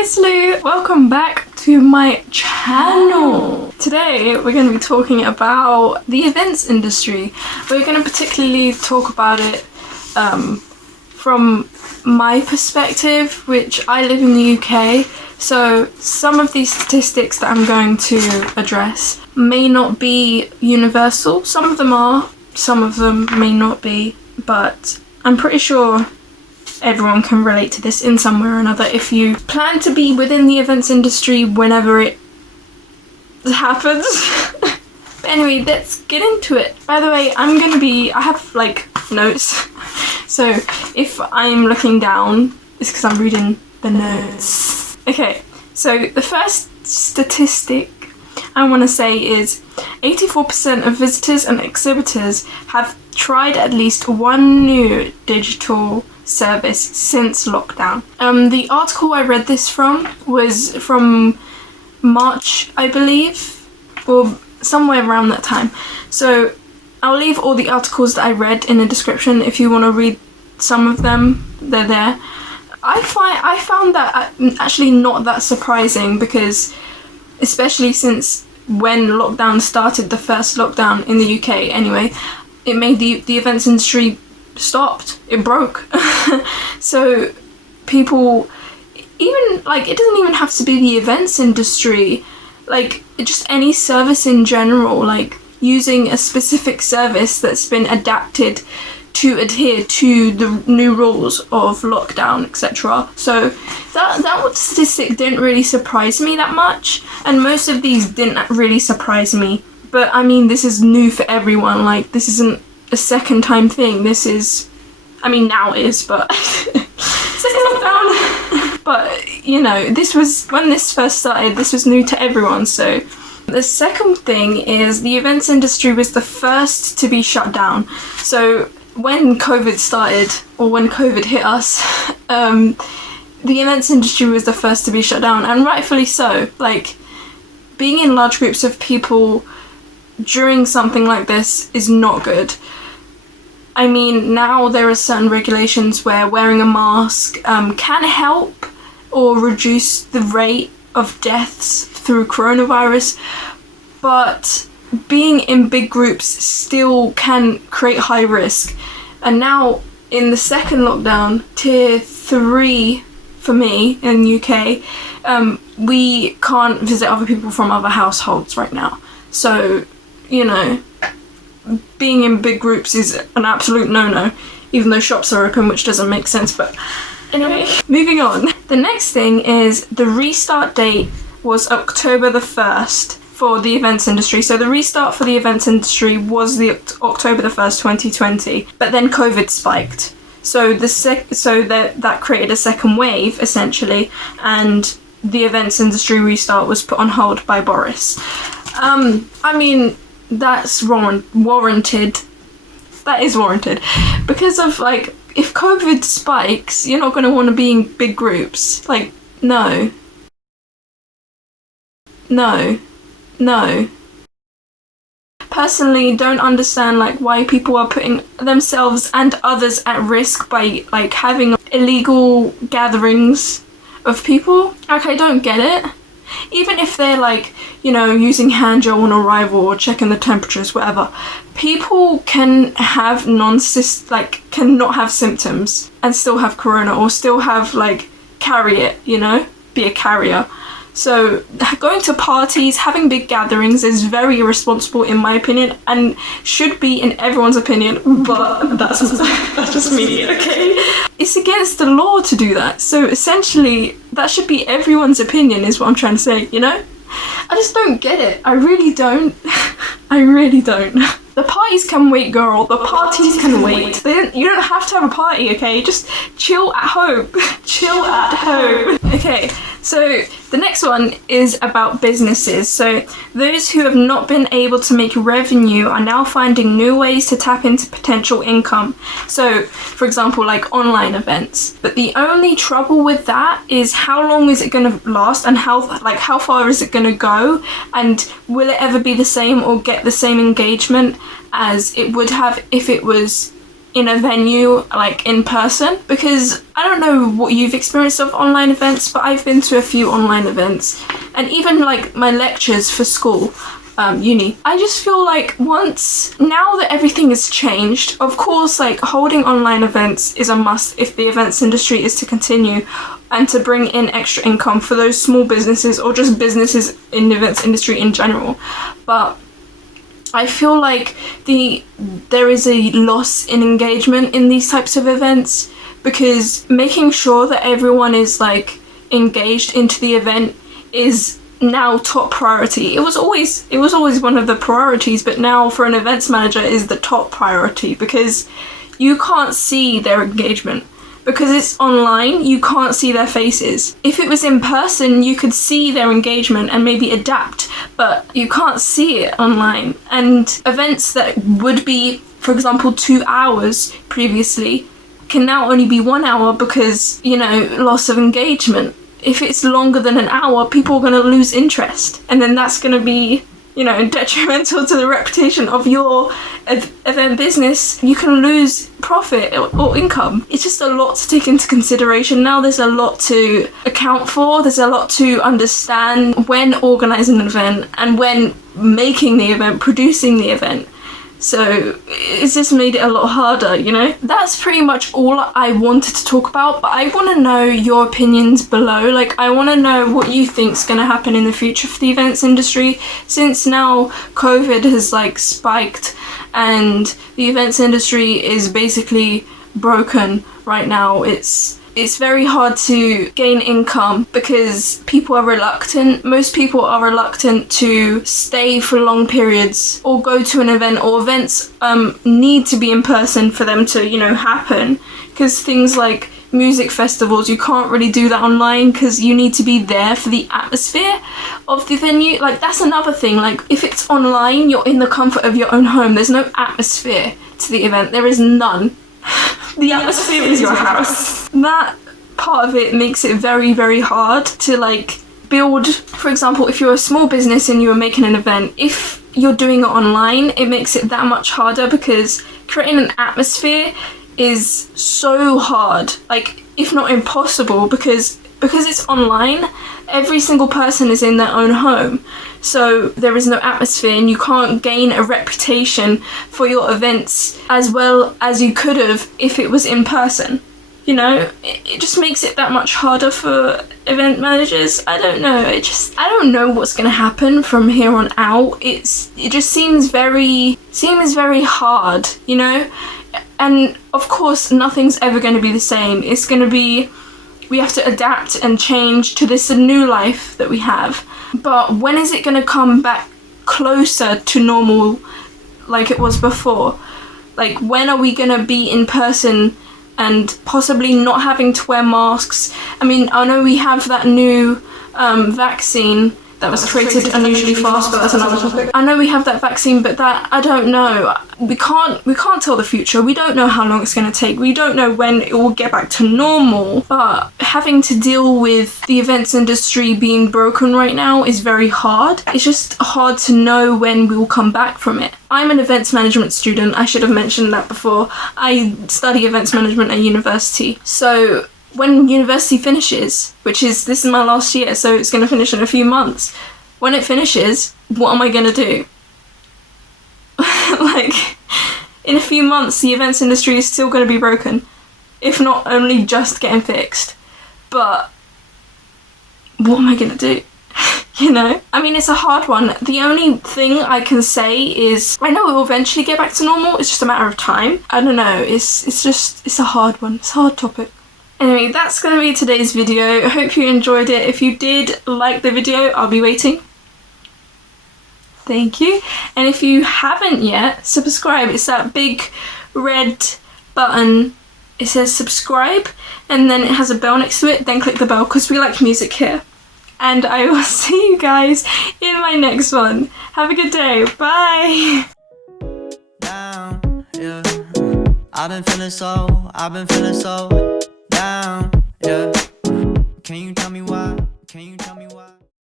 it's Lou. Welcome back to my channel. Today we're going to be talking about the events industry. We're going to particularly talk about it from my perspective, which I live in the UK. So some of these statistics that I'm going to address may not be universal. Some of them are, some of them may not be, but I'm pretty sure everyone can relate to this in some way or another if you plan to be within the events industry whenever it happens. But anyway, let's get into it. By the way, I have like notes, so if I'm looking down, it's because I'm reading the notes. Okay, so the first statistic I want to say is 84% of visitors and exhibitors have tried at least one new digital service since lockdown. The article I read this from was from March, I believe, or somewhere around that time. So I'll leave all the articles that I read in the description if you want to read some of them. They're there. I found that actually not that surprising, because especially since when lockdown started, the first lockdown in the UK anyway, it made the events industry stopped. It broke. So people, even like, it doesn't even have to be the events industry, like just any service in general, like using a specific service that's been adapted to adhere to the new rules of lockdown, etc. So that statistic didn't really surprise me that much, and most of these didn't really surprise me. But I mean, this is new for everyone. Like, this isn't a second time thing. This is, I mean, now it is, but second lockdown. But you know, this was, when this first started, this was new to everyone. So the second thing is the events industry was the first to be shut down. So when COVID started, or when COVID hit us, the events industry was the first to be shut down, and rightfully so. Like, being in large groups of people during something like this is not good. I mean, now there are certain regulations where wearing a mask can help or reduce the rate of deaths through coronavirus, but being in big groups still can create high risk. And now in the second lockdown, tier 3 for me in the UK, we can't visit other people from other households right now. So, you know, being in big groups is an absolute no-no, even though shops are open, which doesn't make sense. But anyway, moving on. The next thing is the restart date was October the 1st for the events industry. So the restart for the events industry was the October the 1st, 2020, but then COVID spiked. So that created a second wave, essentially, and the events industry restart was put on hold by Boris. I mean, that's warranted. That is warranted. Because of, like, if COVID spikes, you're not going to want to be in big groups. Like, no. Personally, don't understand like why people are putting themselves and others at risk by like having illegal gatherings of people. Like, I don't get it. Even if they're like, you know, using hand gel on arrival or checking the temperatures, whatever, people can have cannot have symptoms and still have corona, or still have like carry it, you know, be a carrier. So going to parties, having big gatherings is very irresponsible in my opinion, and should be in everyone's opinion, but that's just me, okay? It's against the law to do that, so essentially that should be everyone's opinion, is what I'm trying to say, you know? I just don't get it. I really don't. I really don't. The parties can wait, girl. The parties can wait. You don't have to have a party, okay? Just chill at home. Chill at home. Okay, so the next one is about businesses. So those who have not been able to make revenue are now finding new ways to tap into potential income. So, for example, like online events. But the only trouble with that is how long is it going to last, and how far is it going to go, and will it ever be the same or get the same engagement as it would have if it was in a venue, like in person, because I don't know what you've experienced of online events, but I've been to a few online events, and even like my lectures for school, uni. I just feel like now that everything has changed, of course, like holding online events is a must if the events industry is to continue and to bring in extra income for those small businesses or just businesses in the events industry in general. But I feel like there is a loss in engagement in these types of events, because making sure that everyone is like engaged into the event is now top priority. It was always one of the priorities, but now for an events manager is the top priority, because you can't see their engagement. Because it's online, you can't see their faces. If it was in person, you could see their engagement and maybe adapt, but you can't see it online. And events that would be, for example, 2 hours previously can now only be 1 hour because, loss of engagement. If it's longer than an hour, people are going to lose interest. And then that's going to be, detrimental to the reputation of your event business. You can lose profit or income. It's just a lot to take into consideration now. There's a lot to account for. There's a lot to understand when organising an event and when making the event, producing the event. So it's just made it a lot harder, That's pretty much all I wanted to talk about, but I want to know your opinions below. Like, I want to know what you think's going to happen in the future for the events industry, since now COVID has like spiked and the events industry is basically broken right now. It's very hard to gain income because people are reluctant. Most people are reluctant to stay for long periods or go to an event, or events need to be in person for them to, happen. Because things like music festivals, you can't really do that online because you need to be there for the atmosphere of the venue. Like, that's another thing. Like, if it's online, you're in the comfort of your own home. There's no atmosphere to the event. There is none. The atmosphere is your house. That part of it makes it very, very hard to like build. For example, if you're a small business and you are making an event, if you're doing it online, it makes it that much harder, because creating an atmosphere is so hard, like if not impossible, because it's online, every single person is in their own home. So there is no atmosphere and you can't gain a reputation for your events as well as you could have if it was in person. It just makes it that much harder for event managers. I don't know. I don't know what's going to happen from here on out. It just seems very hard, And of course, nothing's ever going to be the same. It's going to be, we have to adapt and change to this new life that we have. But when is it going to come back closer to normal like it was before? Like, when are we going to be in person and possibly not having to wear masks? I mean, I know we have that new vaccine that was created unusually fast, but that's another topic. I know we have that vaccine, but that, I don't know. We can't tell the future. We don't know how long it's going to take. We don't know when it will get back to normal. But having to deal with the events industry being broken right now is very hard. It's just hard to know when we will come back from it. I'm an events management student. I should have mentioned that before. I study events management at university. So when university finishes, this is my last year, so it's going to finish in a few months. When it finishes, what am I going to do? Like, in a few months, the events industry is still going to be broken, if not only just getting fixed. But what am I going to do? I mean, it's a hard one. The only thing I can say is I know it will eventually get back to normal. It's just a matter of time. I don't know. It's a hard one. It's a hard topic. Anyway, that's going to be today's video. I hope you enjoyed it. If you did like the video, I'll be waiting. Thank you. And if you haven't yet, subscribe. It's that big red button. It says subscribe, and then it has a bell next to it. Then click the bell, because we like music here. And I will see you guys in my next one. Have a good day. Bye. Down, yeah. I've been feeling so down, yeah. Can you tell me